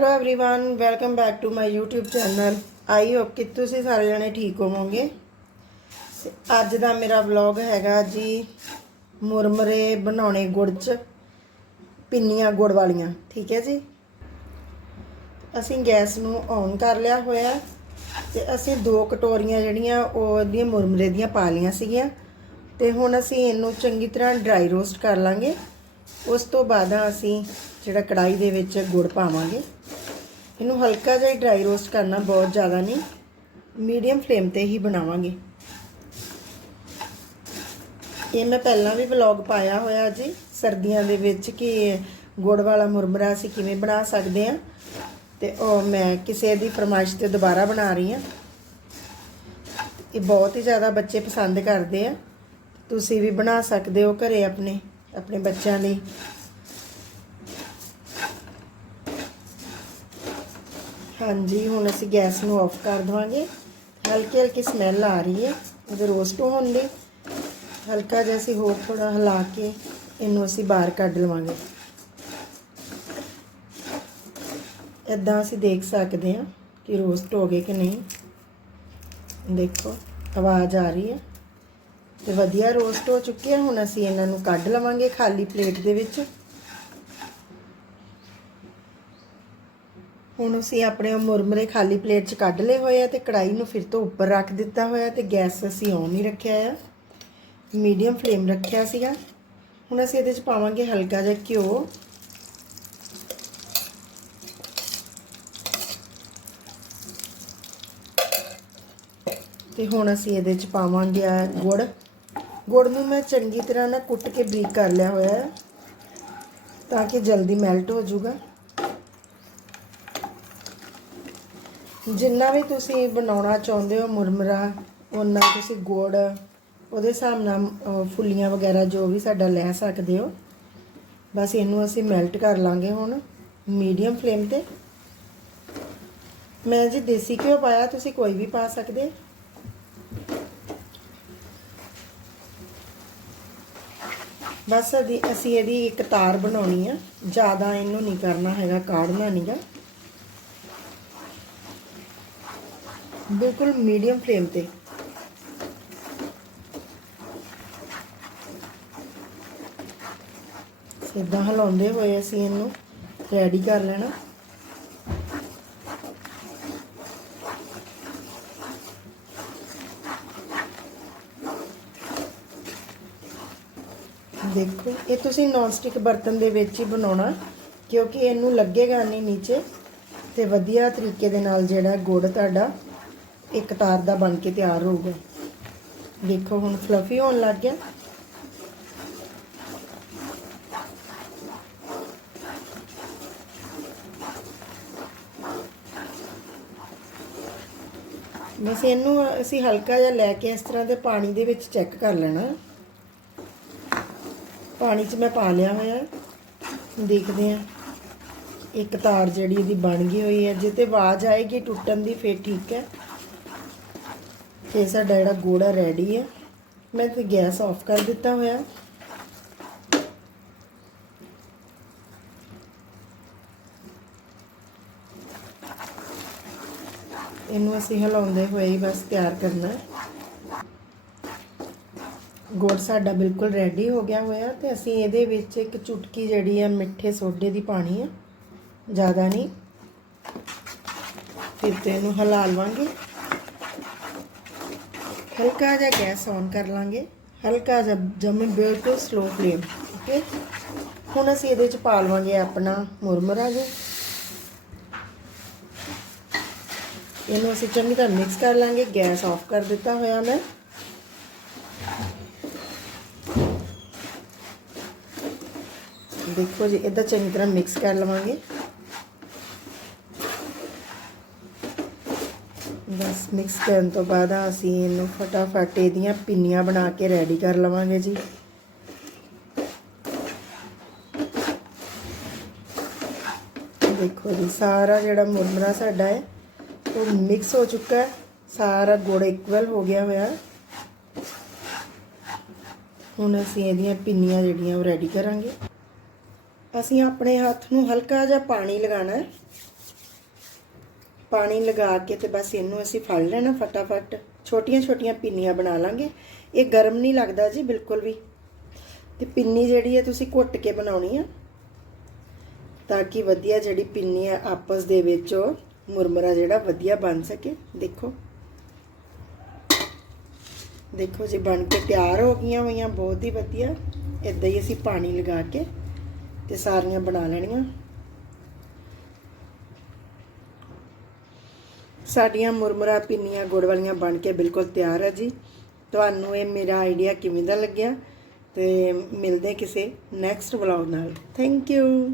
hello everyone welcome back to my YouTube channel I hope ਕਿ ਤੁਸੀਂ ਸਾਰੇ ਜਣੇ ਠੀਕ ਹੋਵੋਗੇ ਤੇ ਅੱਜ ਦਾ ਮੇਰਾ ਵਲੌਗ ਹੈਗਾ ਜੀ ਮੁਰਮਰੇ ਬਣਾਉਣੇ ਗੁੜ ਚ ਪਿੰਨੀਆਂ ਗੁੜ ਵਾਲੀਆਂ ਠੀਕ ਹੈ ਜੀ ਅਸੀਂ ਗੈਸ ਨੂੰ ਔਨ ਕਰ ਲਿਆ ਹੋਇਆ ਤੇ ਅਸੀਂ ਦੋ ਕਟੋਰੀਆਂ ਜਿਹੜੀਆਂ ਉਹਦੀਆਂ ਮੁਰਮਰੇ ਦੀਆਂ ਪਾ ਲੀਆਂ ਸੀਗੀਆਂ ਤੇ ਹੁਣ ਅਸੀਂ ਇਹਨੂੰ ਚੰਗੀ ਤਰ੍ਹਾਂ ਡਰਾਈ ਰੋਸਟ ਕਰ ਲਾਂਗੇ ਉਸ ਤੋਂ ਬਾਅਦ ਅਸੀਂ ਜਿਹੜਾ ਕੜਾਈ ਦੇ ਵਿੱਚ ਗੁੜ ਪਾਵਾਂਗੇ। ਇਹਨੂੰ ਹਲਕਾ ਜਿਹਾ ਡਰਾਈ ਰੋਸਟ ਕਰਨਾ, ਬਹੁਤ ਜ਼ਿਆਦਾ ਨਹੀਂ। ਮੀਡੀਅਮ ਫਲੇਮ ਤੇ ਹੀ ਬਣਾਵਾਂਗੇ। ਇਹ ਮੈਂ ਪਹਿਲਾਂ ਵੀ ਵਲੌਗ ਪਾਇਆ ਹੋਇਆ ਜੀ, ਸਰਦੀਆਂ ਦੇ ਵਿੱਚ ਕਿ ਗੁੜ ਵਾਲਾ ਮੁਰਮਰਾ ਅਸੀਂ ਕਿਵੇਂ ਬਣਾ ਸਕਦੇ ਹਾਂ। ਤੇ ਉਹ ਮੈਂ ਕਿਸੇ ਦੀ ਫਰਮਾਇਸ਼ ਤੇ ਦੁਬਾਰਾ ਬਣਾ ਰਹੀ ਹਾਂ। ਇਹ ਬਹੁਤ ਹੀ ਜ਼ਿਆਦਾ ਬੱਚੇ ਪਸੰਦ ਕਰਦੇ ਆ। ਤੁਸੀਂ ਵੀ ਬਣਾ ਸਕਦੇ ਹੋ ਘਰੇ ਆਪਣੇ ਆਪਣੇ ਬੱਚਿਆਂ ਲਈ। ਹਾਂਜੀ, ਹੁਣ ਅਸੀਂ ਗੈਸ ਨੂੰ ਆਫ ਕਰ ਦਵਾਂਗੇ। ਹਲਕੀ ਹਲਕੀ ਸਮੈਲ ਆ ਰਹੀ ਹੈ। ਇਹਦੇ ਰੋਸਟ ਹੋਣ ਦੀ। ਹਲਕਾ ਜਿਹਾ ਅਸੀਂ ਹੋਰ ਥੋੜਾ ਹਿਲਾ ਕੇ ਇਹਨੂੰ ਅਸੀਂ ਬਾਹਰ ਕੱਢ ਲਵਾਂਗੇ। ਇਦਾਂ ਅਸੀਂ ਦੇਖ ਸਕਦੇ ਹਾਂ ਕਿ ਰੋਸਟ ਹੋ ਗਏ ਕਿ ਨਹੀਂ। ਦੇਖੋ, ਆਵਾਜ਼ ਆ ਰਹੀ ਹੈ। ਤੇ ਵਧੀਆ ਰੋਸਟ ਹੋ ਚੁੱਕੇ ਆ ਹੁਣ ਅਸੀਂ ਇਹਨਾਂ ਨੂੰ ਕੱਢ ਲਵਾਂਗੇ ਖਾਲੀ ਪਲੇਟ ਦੇ ਵਿੱਚ। ਹੁਣ ਅਸੀਂ ਆਪਣੇ ਉਹ ਮੁਰਮਰੇ ਖਾਲੀ ਪਲੇਟ 'ਚ ਕੱਢ ਲਏ ਹੋਏ ਆ ਤੇ ਕੜਾਈ ਨੂੰ ਫਿਰ ਤੋਂ ਉੱਪਰ ਰੱਖ ਦਿੱਤਾ ਹੋਇਆ ਤੇ ਗੈਸ ਅਸੀਂ ਔਨ ਹੀ ਰੱਖਿਆ ਆ। ਮੀਡੀਅਮ ਫਲੇਮ ਰੱਖਿਆ ਸੀਗਾ। ਹੁਣ ਅਸੀਂ ਇਹਦੇ 'ਚ ਪਾਵਾਂਗੇ ਹਲਕਾ ਜਿਹਾ ਘਿਓ। ਤੇ ਹੁਣ ਅਸੀਂ ਇਹਦੇ 'ਚ ਪਾਵਾਂਗੇ ਗੁੜ। ਗੁੜ ਨੂੰ ਮੈਂ ਚੰਗੀ ਤਰ੍ਹਾਂ ਨਾ ਕੁੱਟ ਕੇ ਬਰੀਕ ਕਰ ਲਿਆ ਹੋਇਆ ਹੈ ਤਾਂ ਕਿ ਜਲਦੀ ਮੈਲਟ ਹੋ ਜਾਊਗਾ। ਜਿੰਨਾ ਵੀ ਤੁਸੀਂ ਬਣਾਉਣਾ ਚਾਹੁੰਦੇ ਹੋ ਮੁਰਮਰਾ ਉਹਨਾਂ ਤੁਸੀਂ ਗੁੜ, ਉਹਦੇ ਹਿਸਾਬ ਨਾਲ ਫੁੱਲੀਆਂ ਵਗੈਰਾ ਜੋ ਵੀ ਸਾਡਾ ਲੈ ਸਕਦੇ ਹੋ। ਬਸ ਇਹਨੂੰ ਅਸੀਂ ਮੈਲਟ ਕਰ ਲਾਂਗੇ ਹੁਣ ਮੀਡੀਅਮ ਫਲੇਮ ਤੇ। ਮੈਂ ਜੀ ਦੇਸੀ ਘਿਓ ਪਾਇਆ, ਤੁਸੀਂ ਕੋਈ ਵੀ ਪਾ ਸਕਦੇ ਬਸ ਅਸੀਂ ਇਹਦੀ ਇੱਕ ਤਾਰ ਬਣਾਉਣੀ ਆ, ਜ਼ਿਆਦਾ ਇਹਨੂੰ ਨਹੀਂ ਕਰਨਾ ਹੈਗਾ, ਕਾੜਨਾ ਨਹੀਂਗਾ ਬਿਲਕੁਲ ਮੀਡੀਅਮ ਫਲੇਮ ਤੇ। ਸਿੱਧਾ ਹਿਲਾਉਂਦੇ ਹੋਏ ਅਸੀਂ ਇਹਨੂੰ ਰੈਡੀ ਕਰ ਲੈਣਾ। ਦੇਖੋ, ਇਹ ਤੁਸੀਂ ਨੌਨ ਸਟਿਕ ਬਰਤਨ ਦੇ ਵਿੱਚ ਹੀ ਬਣਾਉਣਾ, ਕਿਉਂਕਿ ਇਹਨੂੰ ਲੱਗੇਗਾ ਨਹੀਂ ਨੀਚੇ, ਤੇ ਵਧੀਆ ਤਰੀਕੇ ਦੇ ਨਾਲ ਜਿਹੜਾ ਗੁੜ ਤੁਹਾਡਾ ਇੱਕ ਤਾਰ ਦਾ ਬਣ ਕੇ ਤਿਆਰ ਹੋ ਗਿਆ। ਦੇਖੋ ਹੁਣ ਫਲਫੀ ਹੋਣ ਲੱਗ ਗਿਆ। ਬਸ ਇਹਨੂੰ ਅਸੀਂ ਹਲਕਾ ਜਿਹਾ ਲੈ ਕੇ ਇਸ ਤਰ੍ਹਾਂ ਦੇ ਪਾਣੀ ਦੇ ਵਿੱਚ ਚੈੱਕ ਕਰ ਲੈਣਾ। ਪਾਣੀ 'ਚ ਮੈਂ ਪਾ ਲਿਆ ਹੋਇਆ। ਦੇਖਦੇ ਆ ਇੱਕ ਤਾਰ ਜਿਹੜੀ ਇਹਦੀ ਬਣ ਗਈ ਹੋਈ ਹੈ। ਜੇ ਤੇ ਆਵਾਜ਼ ਆਏਗੀ, ਟੁੱਟਣ ਦੀ, ਫੇਰ ਠੀਕ ਹੈ। ਤੇ ਸਾਡਾ ਜਿਹੜਾ ਗੋੜਾ ਰੈਡੀ ਹੈ ਮੈਂ ਤੇ ਗੈਸ ਆਫ ਕਰ ਦਿੱਤਾ ਹੋਇਆ। ਇਹਨੂੰ ਅਸੀਂ ਹਿਲਾਉਂਦੇ ਹੋਏ ਹੀ ਬਸ ਤਿਆਰ ਕਰਨਾ ਗੁੜ ਸਾਡਾ ਬਿਲਕੁਲ ਰੈਡੀ ਹੋ ਗਿਆ ਹੋਇਆ ਤੇ ਅਸੀਂ ਇਹਦੇ ਵਿੱਚ ਇੱਕ ਚੁਟਕੀ ਜਿਹੜੀ ਹੈ ਮਿੱਠੇ ਸੋਡੇ ਦੀ ਪਾਣੀ ਹੈ ਜ਼ਿਆਦਾ ਨਹੀਂ। ਫਿਰ ਤੇ ਇਹਨੂੰ ਹਿਲਾ ਲਵਾਂਗੇ। ਹਲਕਾ ਜਿਹਾ ਗੈਸ ਔਨ ਕਰ ਲਾਂਗੇ। ਹਲਕਾ ਜਿਹਾ ਜਮੇ ਬਿਲਕੁਲ ਸਲੋ ਫਲੇਮ ਓਕੇ ਹੁਣ ਅਸੀਂ ਇਹਦੇ ਚ ਪਾ ਲਵਾਂਗੇ ਆਪਣਾ ਮੁਰਮਰਾ ਜੀ ਇਹਨੂੰ ਅਸੀਂ ਚੰਗੀ ਤਰ੍ਹਾਂ ਮਿਕਸ ਕਰ ਲਾਂਗੇ, ਗੈਸ ਆਫ ਕਰ ਦਿੱਤਾ ਹੋਇਆ ਮੈਂ। ਦੇਖੋ ਜੀ ਇਦਾਂ ਚੰਗੀ ਤਰ੍ਹਾਂ ਮਿਕਸ ਕਰ ਲਵਾਂਗੇ। ਬਸ ਮਿਕਸ ਕਰਨ ਤੋਂ ਬਾਅਦ ਅਸੀਂ ਇਹਨੂੰ ਫਟਾਫਟ ਇਹਦੀਆਂ ਪਿੰਨੀਆਂ ਬਣਾ ਕੇ ਰੈਡੀ ਕਰ ਲਵਾਂਗੇ ਜੀ। ਦੇਖੋ ਜੀ, ਸਾਰਾ ਜਿਹੜਾ ਮੁਰਮਰਾ ਸਾਡਾ ਹੈ, ਉਹ ਮਿਕਸ ਹੋ ਚੁੱਕਾ ਹੈ। ਸਾਰਾ ਗੁੜ ਇਕੁਅਲ ਹੋ ਗਿਆ ਹੋਇਆ। ਹੁਣ ਅਸੀਂ ਇਹਦੀਆਂ ਪਿੰਨੀਆਂ ਜਿਹੜੀਆਂ ਉਹ ਰੈਡੀ ਕਰਾਂਗੇ। ਅਸੀਂ ਆਪਣੇ ਹੱਥ ਨੂੰ ਹਲਕਾ ਜਿਹਾ ਪਾਣੀ ਲਗਾਉਣਾ ਹੈ। ਪਾਣੀ ਲਗਾ ਕੇ ਤੇ ਬਸ ਇਹਨੂੰ ਅਸੀਂ ਫੜ ਲੈਣਾ ਫਟਾਫਟ। ਛੋਟੀਆਂ ਛੋਟੀਆਂ ਪਿੰਨੀਆਂ ਬਣਾ ਲਾਂਗੇ। ਇਹ ਗਰਮ ਨਹੀਂ ਲੱਗਦਾ ਜੀ, ਬਿਲਕੁਲ ਵੀ। ਤੇ ਪਿੰਨੀ ਜਿਹੜੀ ਹੈ ਤੁਸੀਂ ਘੁੱਟ ਕੇ ਬਣਾਉਣੀ ਆ। ਤਾਂ ਕਿ ਵਧੀਆ ਜਿਹੜੀ ਪਿੰਨੀ ਹੈ ਆਪਸ ਦੇ ਵਿੱਚ ਉਹ ਮੁਰਮਰਾ ਜਿਹੜਾ ਵਧੀਆ ਬਣ ਸਕੇ। ਦੇਖੋ। ਦੇਖੋ ਜੀ, ਬਣ ਕੇ ਤਿਆਰ ਹੋ ਗਈਆਂ ਹੋਈਆਂ, ਬਹੁਤ ਹੀ ਵਧੀਆ। ਇਦਾਂ ਹੀ ਅਸੀਂ ਪਾਣੀ ਲਗਾ ਕੇ ਤੇ ਸਾਰੀਆਂ ਬਣਾ ਲੈਣੀਆਂ। ਸਾਡੀਆਂ ਮੁਰਮਰਾ ਪਿੰਨੀਆਂ ਗੁੜ ਵਾਲੀਆਂ ਬਣ ਕੇ ਬਿਲਕੁਲ ਤਿਆਰ ਹੈ ਜੀ। ਤੁਹਾਨੂੰ ਇਹ ਮੇਰਾ ਆਈਡੀਆ ਕਿਵੇਂ ਦਾ ਲੱਗਿਆ? ਤੇ ਮਿਲਦੇ ਕਿਸੇ ਨੈਕਸਟ ਵਲੌਗ ਨਾਲ। Thank you